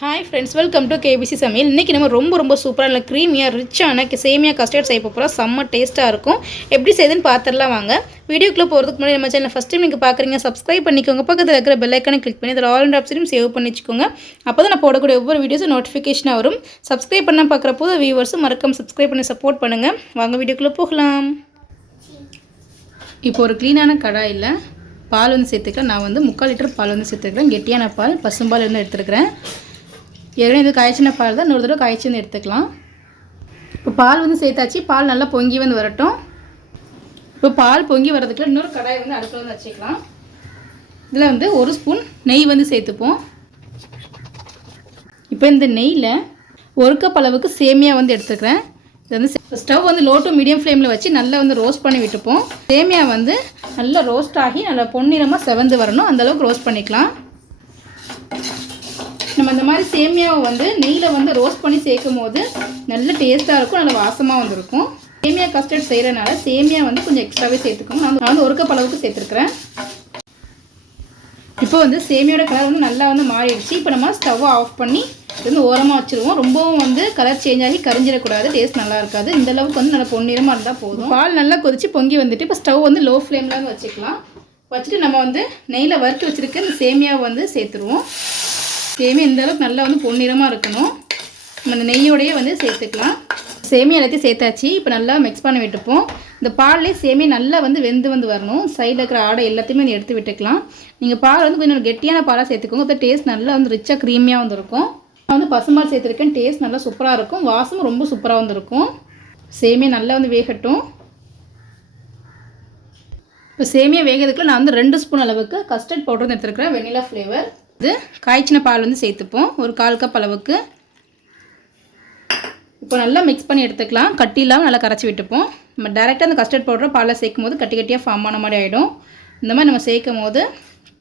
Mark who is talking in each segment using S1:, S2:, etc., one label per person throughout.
S1: Hi friends welcome to K B C சமையல் இன்றைக்கி நம்ம ரொம்ப ரொம்ப சூப்பராக இல்லை க்ரீமியாக ரிச்சான சேமியா கஸ்டர்ட் செய்ய போகிறோம் செம்ம டேஸ்ட்டாக இருக்கும். எப்படி செய்யுதுன்னு பார்த்துடலாம் வாங்க. வீடியோக்குள்ளே போகிறதுக்கு முன்னாடி நம்ம சேனல் ஃபஸ்ட் டைம் நீங்கள் பார்க்குறீங்க சப்ஸ்கிரைப் பண்ணிக்கோங்க. பக்கத்தில் இருக்கிற பெல் கிளிக் பண்ணி அதில் ஆல் ஆப்ஷனையும் சேவ் பண்ணி வச்சுக்கோங்க. அப்போ தான் நான் போடக்கூடிய ஒவ்வொரு வீடியோஸும் நோட்டிஃபிகேஷனாக வரும். சப்ஸ்கிரைப் பண்ணால் பார்க்குற போது வியூவர்ஸும் மறக்காம சப்ஸ்கிரைப் பண்ணி சப்போர்ட் பண்ணுங்கள் வாங்க வீடியோக்குள்ளே போகலாம். இப்போ ஒரு க்ளீனான கடாயில் பால் வந்து சேர்த்துக்கலாம். நான் வந்து முக்கால் லிட்டர் பால் வந்து சேர்த்துக்கிறேன் கெட்டியான பால் பசும்பால் இருந்து எடுத்துருக்கிறேன். ஏற்கனவே இது காய்ச்சின பால் தான் இன்னொரு தடவை காய்ச்சி வந்து எடுத்துக்கலாம். இப்போ பால் வந்து சேர்த்தாச்சு. பால் நல்லா பொங்கி வந்து வரட்டும். இப்போ பால் பொங்கி வரதுக்குள்ள இன்னொரு கடாயை வந்து அடுப்பில் வந்து வச்சுக்கலாம். இதில் வந்து ஒரு ஸ்பூன் நெய் வந்து சேர்த்துப்போம். இப்போ இந்த நெய்யில் ஒரு கப் அளவுக்கு சேமியா வந்து எடுத்துக்கிறேன். இது வந்து ஸ்டவ் வந்து லோ டு மீடியம் ஃப்ளேமில் வச்சு நல்லா வந்து ரோஸ்ட் பண்ணி விட்டுப்போம். சேமியா வந்து நல்லா ரோஸ்ட் ஆகி நல்லா பொன்னிறமாக செவந்து வரணும். அந்த அளவுக்கு ரோஸ்ட் பண்ணிக்கலாம். நம்ம இந்த மாதிரி சேமியாவை வந்து நெய்யில் வந்து ரோஸ்ட் பண்ணி சேர்க்கும் போது நல்ல டேஸ்ட்டாக இருக்கும் நல்ல வாசமாக வந்திருக்கும். சேமியா கஸ்டர்ட் செய்கிறனால சேமியா வந்து கொஞ்சம் எக்ஸ்ட்ராவே சேர்த்துக்கோங்க நான் வந்து- நான் வந்து ஒரு கப் அளவுக்கு சேர்த்துருக்குறேன். இப்போ வந்து சேமியோட கலர் வந்து நல்லா வந்து மாறிடுச்சு. இப்போ நம்ம ஸ்டவ்வை ஆஃப் பண்ணி இது வந்து ஓரமாக வச்சுருவோம். ரொம்பவும் வந்து கலர் சேஞ்ச் ஆகி கரிஞ்சிடக்கூடாது. டேஸ்ட் நல்லா இருக்காது. இந்த அளவுக்கு வந்து நல்லா பொன்னிறமாக இருந்தால் போதும். பால் நல்லா கொதிச்சு பொங்கி வந்துட்டு இப்போ ஸ்டவ் வந்து லோ ஃப்ளேமில் வந்து வச்சுக்கலாம். வச்சுட்டு நம்ம வந்து நெய்யில் வறுத்து வச்சுருக்க இந்த சேமியாவை வந்து சேர்த்துருவோம். சேமியா இந்த அளவுக்கு நல்லா வந்து பொன்னிறமாக இருக்கணும். நம்ம இந்த நெய்யோடையே வந்து சேர்த்துக்கலாம். சேமியா எல்லாத்தையும் சேர்த்தாச்சு. இப்போ நல்லா மிக்ஸ் பண்ணி விட்டுப்போம். இந்த பால்லே சேமியா நல்லா வந்து வெந்து வந்து வரணும். சைடில் இருக்கிற ஆடை எல்லாத்தையுமே வந்து எடுத்து விட்டுக்கலாம். நீங்கள் பால் வந்து கொஞ்சம் கெட்டியான பாலாக சேர்த்துக்கோங்க. அப்போ டேஸ்ட் நல்லா வந்து ரிச்சாக க்ரீமியாக வந்துருக்கும். நான் வந்து பசுமால் சேர்த்துருக்கேன். டேஸ்ட் நல்லா சூப்பராக இருக்கும். வாசமும் ரொம்ப சூப்பராக வந்துருக்கும். சேமியா நல்லா வந்து வேகட்டும். இப்போ சேமியா வேகிறதுக்குள்ள நான் வந்து ரெண்டு ஸ்பூன் அளவுக்கு கஸ்டர்ட் பவுடர் வந்து எடுத்துருக்கிறேன். வெனிலா ஃப்ளேவர் இது காய்ச்சின பால் வந்து சேர்த்துப்போம். ஒரு கால் கப் அளவுக்கு. இப்போ நல்லா மிக்ஸ் பண்ணி எடுத்துக்கலாம். கட்டி இல்லாமல் நல்லா கரைச்சி விட்டுப்போம். நம்ம டேரெக்டாக அந்த கஸ்டர்ட் பவுடரை பாலில் சேர்க்கும் போது கட்டி கட்டியாக ஃபார்ம் ஆன மாதிரி ஆகிடும் இந்த மாதிரி நம்ம சேர்க்கும் போது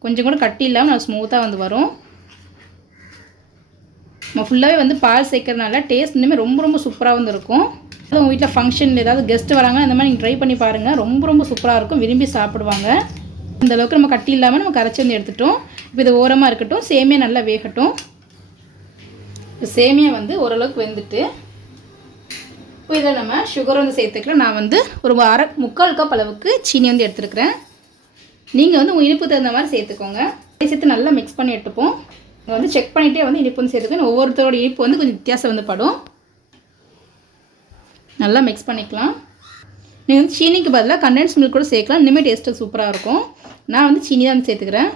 S1: கொஞ்சம் கூட கட்டி இல்லாமல் நல்லா ஸ்மூத்தாக வந்து வரும். நம்ம ஃபுல்லாகவே வந்து பால் சேர்க்கறதுனால டேஸ்ட் இன்னுமே ரொம்ப ரொம்ப சூப்பராக வந்து இருக்கும். உங்கள் வீட்டில் ஃபங்க்ஷன் ஏதாவது கெஸ்ட் வராங்க இந்த மாதிரி நீங்கள் ட்ரை பண்ணி பாருங்கள் ரொம்ப ரொம்ப சூப்பராக இருக்கும். விரும்பி சாப்பிடுவாங்க. இந்த அளவுக்கு நம்ம கட்டி இல்லாமல் நம்ம கரைச்சி வந்து எடுத்துட்டோம். இப்போ இது ஓரமாக இருக்கட்டும் சேமியா நல்லா வேகட்டும். இப்போ சேமியா வந்து ஓரளவுக்கு வெந்துட்டு இப்போ இதில் நம்ம சுகர் வந்து சேர்த்துக்கலாம். நான் வந்து ஒரு அரை முக்கால் கப் அளவுக்கு சீனி வந்து எடுத்துருக்குறேன். நீங்கள் வந்து உங்கள் இனிப்பு தகுந்த மாதிரி சேர்த்துக்கோங்க. சேர்த்து நல்லா மிக்ஸ் பண்ணி எடுத்துப்போம். இதை வந்து செக் பண்ணிகிட்டே வந்து இனிப்பு வந்து சேர்த்துக்கணும் ஒவ்வொருத்தரோட இனிப்பு வந்து கொஞ்சம் வித்தியாசம் வந்து படும். நல்லா மிக்ஸ் பண்ணிக்கலாம். நீங்கள் வந்து சீனிக்கு பதிலாக கண்டென்ஸ் மில்க் கூட சேர்க்கலாம். இனிமேல் டேஸ்ட்டு சூப்பராக இருக்கும். நான் வந்து சீனி தான் வந்து சேர்த்துக்கிறேன்.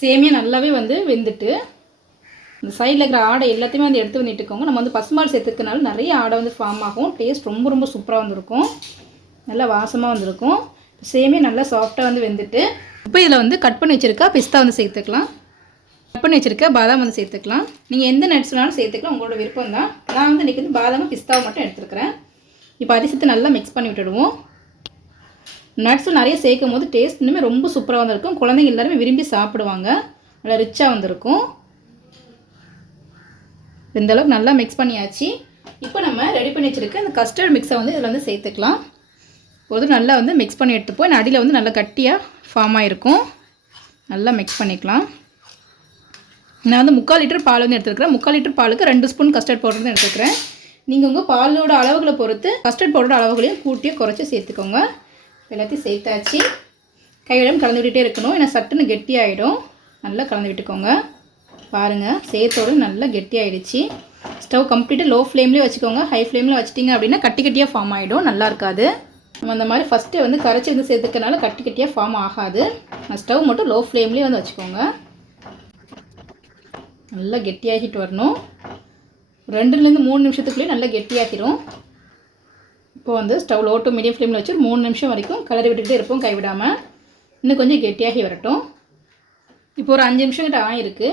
S1: சேமியா நல்லாவே வந்து வெந்துட்டு இந்த சைடில் இருக்கிற ஆடை எல்லாத்தையுமே வந்து எடுத்து வந்துட்டுக்கோங்க நம்ம வந்து பசுமால் சேர்த்துக்கனால நிறைய ஆடை வந்து ஃபார்ம் ஆகும். டேஸ்ட் ரொம்ப ரொம்ப சூப்பராக வந்திருக்கும். நல்லா வாசமாக வந்திருக்கும். சேமியா நல்லா சாஃப்டாக வந்து வெந்துட்டு இப்போ இதில் வந்து கட் பண்ணி வச்சுருக்கா பிஸ்தா வந்து சேர்த்துக்கலாம். கட் பண்ணி வச்சுருக்க பாதாம் வந்து சேர்த்துக்கலாம். நீங்கள் எந்த நட்ஸ் வேணாலும் சேர்த்துக்கலாம். உங்களோட விருப்பம் தான் நான் வந்து இன்றைக்கி வந்து பாதாமும் பிஸ்தாவை மட்டும் எடுத்துருக்கிறேன். இப்போ அதை நல்லா மிக்ஸ் பண்ணி விட்டுடுவோம். நட்ஸும் நிறைய சேர்க்கும் போது டேஸ்ட் இன்னுமே ரொம்ப சூப்பராக வந்திருக்கும். குழந்தைங்க எல்லாருமே விரும்பி சாப்பிடுவாங்க. நல்லா ரிச்சாக வந்திருக்கும். இந்தளவுக்கு நல்லா மிக்ஸ் பண்ணியாச்சு. இப்போ நம்ம ரெடி பண்ணி வச்சுருக்க இந்த கஸ்டர்ட் மிக்ஸை வந்து இதில் வந்து சேர்த்துக்கலாம். ஒரு நல்லா வந்து மிக்ஸ் பண்ணி எடுத்துப்போம் அடியில் வந்து நல்லா கட்டியாக ஃபார்ம் ஆகிருக்கும் நல்லா மிக்ஸ் பண்ணிக்கலாம். நான் வந்து முக்கால் லிட்டர் பால் வந்து எடுத்துருக்கிறேன். முக்கால் லிட்டர் பாலுக்கு ரெண்டு ஸ்பூன் கஸ்டர்ட் பவுடர் வந்து எடுத்துக்கிறேன் நீங்கள் உங்கள் பாலோட அளவுகளை பொறுத்து கஸ்டர்ட் பவுடரோட அளவுகளையும் கூட்டியோ குறைச்சி சேர்த்துக்கோங்க. எல்லாத்தையும் சேர்த்தாச்சு. கையிடம் கலந்து விட்டுட்டே இருக்கணும். ஏன்னா சட்டுன்னு கெட்டியாகிடும் நல்லா கலந்து விட்டுக்கோங்க. பாருங்கள் சேர்த்தோடு நல்லா கெட்டியாயிடுச்சு. ஸ்டவ் கம்ப்ளீட்டாக லோ ஃப்ளேம்லேயே வச்சுக்கோங்க. ஹை ஃப்ளேமில் வச்சிட்டிங்க அப்படின்னா கட்டி கட்டியாக ஃபார்ம் ஆகிடும் நல்லா இருக்காது. நம்ம அந்த மாதிரி ஃபஸ்ட்டு வந்து கரைச்சி வந்து சேர்த்துக்கனால கட்டி கட்டியாக ஃபார்ம் ஆகாது. ஸ்டவ் மட்டும் லோ ஃப்ளேம்லேயே வந்து வச்சுக்கோங்க. நல்லா கெட்டியாகிட்டு வரணும். ரெண்டுலேருந்து மூணு நிமிஷத்துக்குள்ளேயே நல்லா கெட்டியாக்கிடும் இப்போ வந்து ஸ்டவ் லோ டு மீடியம் ஃப்ளேமில் வச்சு மூணு நிமிஷம் வரைக்கும் கலரி விட்டுக்கிட்டே இருப்போம் கைவிடாமல் இன்னும் கொஞ்சம் கெட்டியாகி வரட்டும். இப்போ ஒரு அஞ்சு நிமிஷம் கிட்ட ஆயிருக்கு.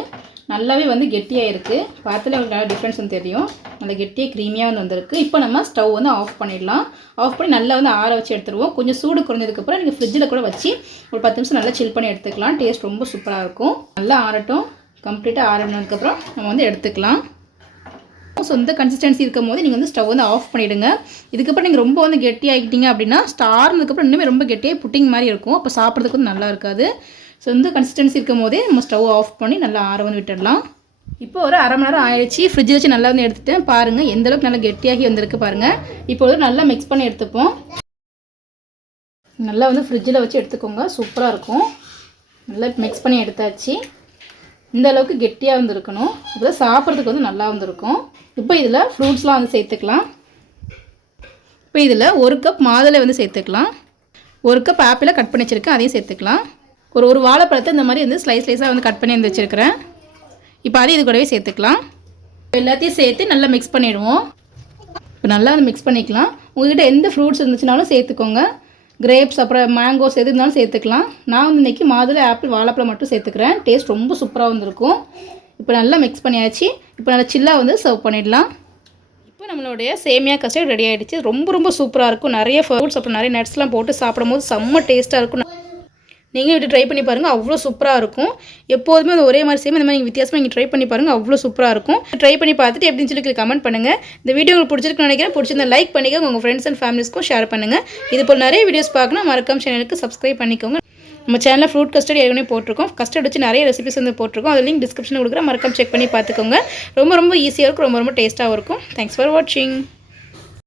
S1: நல்லாவே வந்து கெட்டியாக இருக்குது பார்த்துல உங்களுக்கு நல்லா டிஃப்ரென்ஸ் வந்து தெரியும். நல்லா கெட்டியாக க்ரீமியாக வந்து வந்திருக்கு. இப்போ நம்ம ஸ்டவ் வந்து ஆஃப் பண்ணிடலாம். ஆஃப் பண்ணி நல்லா வந்து ஆற வச்சு எடுத்துருவோம். கொஞ்சம் சூடு குறைஞ்சதுக்கப்புறம் நீங்கள் ஃப்ரிட்ஜில் கூட வச்சு ஒரு பத்து நிமிஷம் நல்லா சில் பண்ணி எடுத்துக்கலாம். டேஸ்ட் ரொம்ப சூப்பராக இருக்கும். நல்லா ஆறட்டும். கம்ப்ளீட்டாக ஆறினதுக்கப்புறம் நம்ம வந்து எடுத்துக்கலாம். ஸோ இந்த கன்சிஸ்டன்சி இருக்கும் போது நீங்கள் வந்து ஸ்டவ் வந்து ஆஃப் பண்ணிவிடுங்க இதுக்கப்புறம் நீங்கள் ரொம்ப வந்து கெட்டி ஆகிட்டீங்க அப்படின்னா ஸ்டார்னதுக்கப்புறம் இன்னுமே ரொம்ப கெட்டியாக புட்டிங் மாதிரி இருக்கும். அப்போ சாப்பிட்றதுக்கு வந்து நல்லா இருக்காது. ஸோ இந்த கன்சிஸ்டன்சி இருக்கும் போதே நம்ம ஸ்டவ் ஆஃப் பண்ணி நல்லா ஆற வந்து விட்டுடலாம். இப்போ ஒரு அரை மணி நேரம் ஆயிடுச்சு. ஃப்ரிட்ஜ் வச்சு நல்லா வந்து எடுத்துட்டேன் பாருங்கள் எந்த அளவுக்கு நல்லா கெட்டியாகி வந்திருக்கு பாருங்கள் இப்போ வந்து நல்லா மிக்ஸ் பண்ணி எடுத்துப்போம். நல்லா வந்து ஃப்ரிட்ஜில் வச்சு எடுத்துக்கோங்க. சூப்பராக இருக்கும். நல்லா மிக்ஸ் பண்ணி எடுத்தாச்சு. இந்த அளவுக்கு கெட்டியாக வந்துருக்கணும். இப்போ சாப்பிட்றதுக்கு வந்து நல்லா வந்திருக்கும். இப்போ இதில் ஃப்ரூட்ஸ்லாம் வந்து சேர்த்துக்கலாம். இப்போ இதில் ஒரு கப் மாதுளை வந்து சேர்த்துக்கலாம். ஒரு கப் ஆப்பிளை கட் பண்ணி வச்சுருக்கேன் அதையும் சேர்த்துக்கலாம். ஒரு ஒரு வாழைப்பழத்தை இந்த மாதிரி வந்து ஸ்லைஸ் ஸ்லைஸாக வந்து கட் பண்ணி வந்து வச்சுருக்கிறேன். இப்போ அதையும் இது கூடவே சேர்த்துக்கலாம். எல்லாத்தையும் சேர்த்து நல்லா மிக்ஸ் பண்ணிவிடுவோம் இப்போ நல்லா வந்து மிக்ஸ் பண்ணிக்கலாம். உங்கள்கிட்ட எந்த ஃப்ரூட்ஸ் இருந்துச்சுனாலும் சேர்த்துக்கோங்க. கிரேப்ஸ் அப்புறம் மேங்கோஸ் எது இருந்தாலும் சேர்த்துக்கலாம். நான் வந்து இன்றைக்கி மாதுளை ஆப்பிள் வாழைப்பழம் மட்டும் சேர்த்துக்கிறேன். டேஸ்ட் ரொம்ப சூப்பராக வந்திருக்கும். இப்போ நல்லா மிக்ஸ் பண்ணியாச்சு. இப்போ நல்லா சில்லாக வந்து சர்வ் பண்ணிடலாம். இப்போ நம்மளுடைய சேமியா கஸ்டர்ட் ரெடி ஆகிடுச்சு ரொம்ப ரொம்ப சூப்பராக இருக்கும். நிறைய ஃப்ரூட்ஸ் அப்புறம் நிறைய நட்ஸ்லாம் போட்டு சாப்பிடும்போது செம்ம டேஸ்ட்டாக இருக்கும். நீங்கள் வீட்டு ட்ரை பண்ணி பாருங்கள் அவ்வளோ சூப்பராக இருக்கும். எப்போதுமே அது ஒரே மாதிரி சேம் இந்த மாதிரி நீங்கள் வித்தியாசமாக நீங்கள் ட்ரை பண்ணி பாருங்கள் அவ்வளோ சூப்பராக இருக்கும். ட்ரை பண்ணி பார்த்துட்டு எப்படின்னு சொல்லி கமெண்ட் பண்ணுங்கள் இந்த வீடியோ உங்களுக்கு பிடிச்சிருக்குன்னு நினைக்கிறேன். பிடிச்சிருந்தா லைக் பண்ணிக்கோங்க உங்கள் ஃப்ரெண்ட்ஸ் அண்ட் ஃபேமிலிஸ்க்கும் ஷேர் பண்ணுங்கள் இது போல் நிறைய வீடியோஸ் பார்க்கணும். மறக்காம சேனலுக்கு சப்ஸ்கிரைப் பண்ணிக்கோங்க. நம்ம சேனலில் ஃப்ரூட் கஸ்டர்ட் ஏற்கனவே போட்டிருக்கோம். கஸ்டர்ட் வச்சு நிறைய ரெசிபிஸ் வந்து போட்டிருக்கோம். அது லிங்க் டிஸ்கிரிப்ஷனில் கொடுக்குறேன். மறக்காம செக் பண்ணி பார்த்துக்கோங்க. ரொம்ப ரொம்ப ஈஸியாக இருக்கும். ரொம்ப ரொம்ப டேஸ்ட்டாகவும் இருக்கும். தேங்க்ஸ் ஃபார் வாட்சிங்